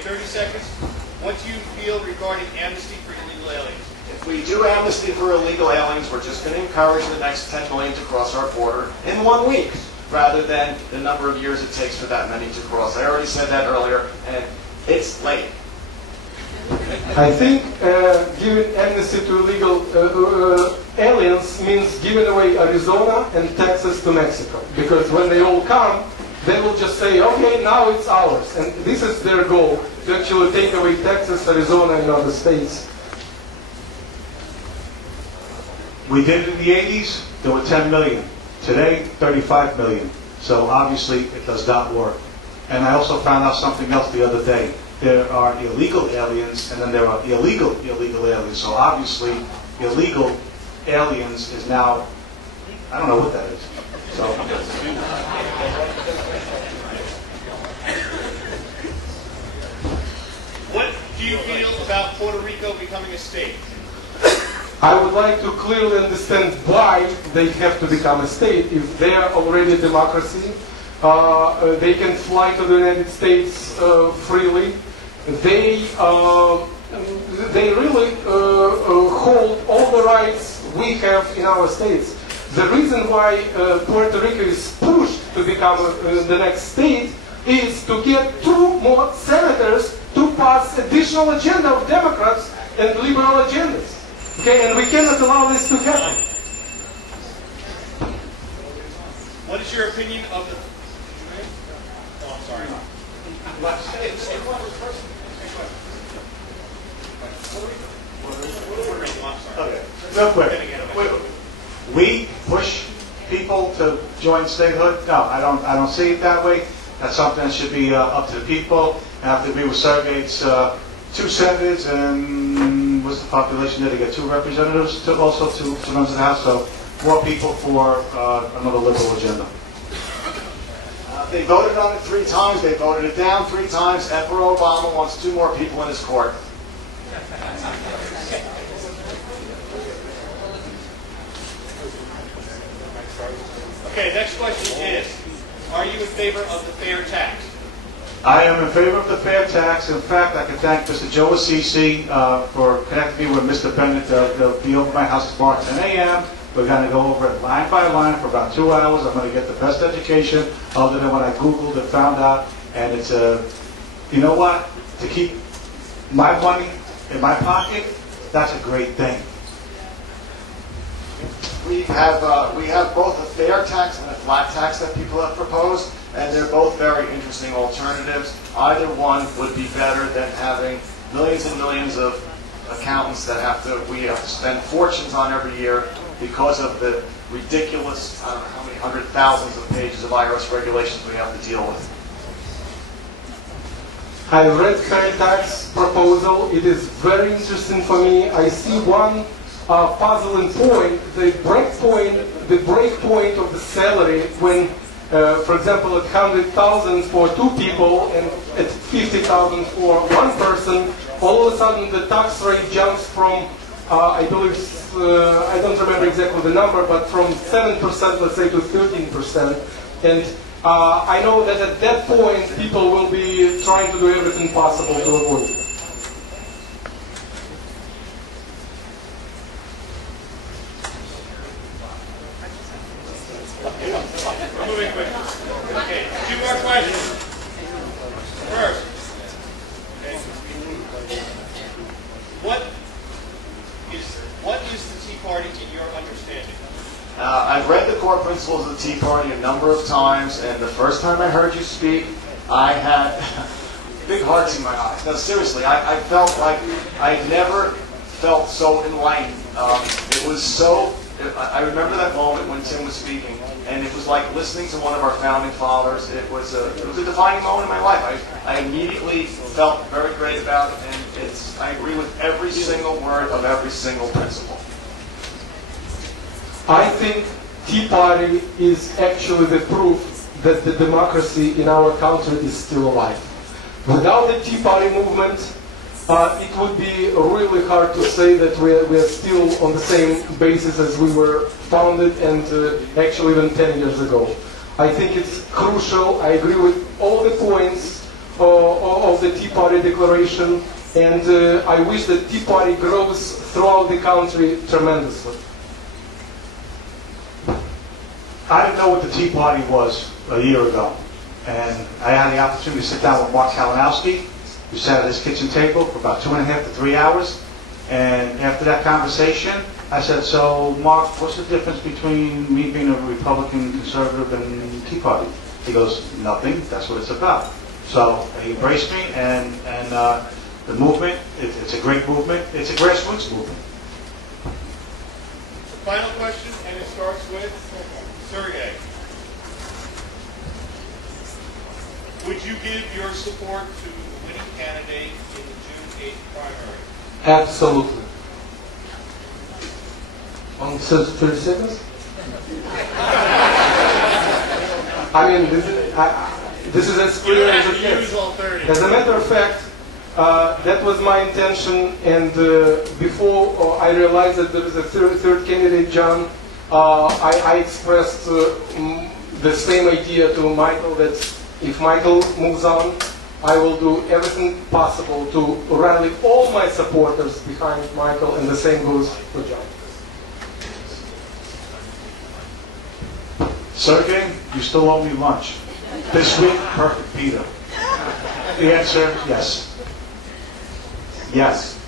30 seconds. What do you feel regarding amnesty for illegal aliens? If we do amnesty for illegal aliens, we're just going to encourage the next 10 million to cross our border in 1 week, rather than the number of years it takes for that many to cross. I already said that earlier, and it's late. I think giving amnesty to illegal aliens means giving away Arizona and Texas to Mexico. Because when they all come, they will just say, okay, now it's ours. And this is their goal, to actually take away Texas, Arizona, and other states. We did it in the 80s, there were 10 million. Today, 35 million. So obviously, it does not work. And I also found out something else the other day. There are illegal aliens, and then there are illegal aliens. So obviously, illegal aliens is now, I don't know what that is. So. What do you feel about Puerto Rico becoming a state? I would like to clearly understand why they have to become a state. If they are already a democracy, they can fly to the United States freely. They really hold all the rights we have in our states. The reason why Puerto Rico is pushed to become the next state is to get 2 more senators to pass additional agenda of Democrats and liberal agendas. Okay, and we cannot allow this to happen. What is your opinion of the... Oh, I'm sorry. Okay, real quick. We push people to join statehood? No, I don't see it that way. That's something that should be up to the people. After we were surveys, 2 senators, and what's the population there? They get 2 representatives, also 2 members of the House, so more people for another liberal agenda. They voted on it 3 times. They voted it down 3 times. Emperor Obama wants 2 more people in his court. Okay, next question is, are you in favor of the fair tax? I am in favor of the fair tax. In fact, I can thank Mr. Joe Assisi for connecting me with Mr. Bennett. They'll be over my house tomorrow at 10 a.m. We're going to go over it line by line for about 2 hours. I'm going to get the best education other than what I Googled and found out. And it's you know what? To keep my money in my pocket, that's a great thing. We have both a fair tax and a flat tax that people have proposed, and they're both very interesting alternatives. Either one would be better than having millions and millions of accountants that we have to spend fortunes on every year because of the ridiculous, I don't know how many thousands of pages of IRS regulations we have to deal with. I read fair tax proposal. It is very interesting for me. I see one puzzling point, the break point of the salary when, for example, at 100,000 for 2 people and at 50,000 for 1 person, all of a sudden the tax rate jumps from, I believe, I don't remember exactly the number, but from 7%, let's say, to 13%. And I know that at that point, people will be trying to do everything possible to avoid it. We're moving quickly. Okay, 2 more questions. First, okay, what is the Tea Party in your understanding? I've read the core principles of the Tea Party a number of times, and the first time I heard you speak, I had big hearts in my eyes. No, seriously, I felt like I never felt so enlightened. It was so... I remember that moment when Tim was speaking, and it was like listening to one of our founding fathers. It was a defining moment in my life. I immediately felt very great about it, and I agree with every single word of every single principle. I think Tea Party is actually the proof that the democracy in our country is still alive. Without the Tea Party movement, it would be really hard to say that we are still on the same basis as we were founded and actually even 10 years ago. I think it's crucial. I agree with all the points of the Tea Party declaration, and I wish that Tea Party grows throughout the country tremendously. I didn't know what the Tea Party was a year ago, and I had the opportunity to sit down with Mark Kalinowski. We sat at his kitchen table for about 2.5 to 3 hours, and after that conversation, I said, so Mark, what's the difference between me being a Republican, conservative, and Tea Party? He goes, nothing, that's what it's about. So he embraced me, and the movement, it's a great movement, it's a grassroots movement. The final question, and it starts with Sergey. Would you give your support to the winning candidate in the June 8th primary? Absolutely. On 30 seconds? I mean, this is as clear as it gets. As a matter of fact, that was my intention, and before I realized that there was a third candidate, John, I expressed the same idea to Michael, that if Michael moves on, I will do everything possible to rally all my supporters behind Michael, and the same goes for John. Sergey, you still owe me lunch. This week, perfect pita. The answer, yes. Yes.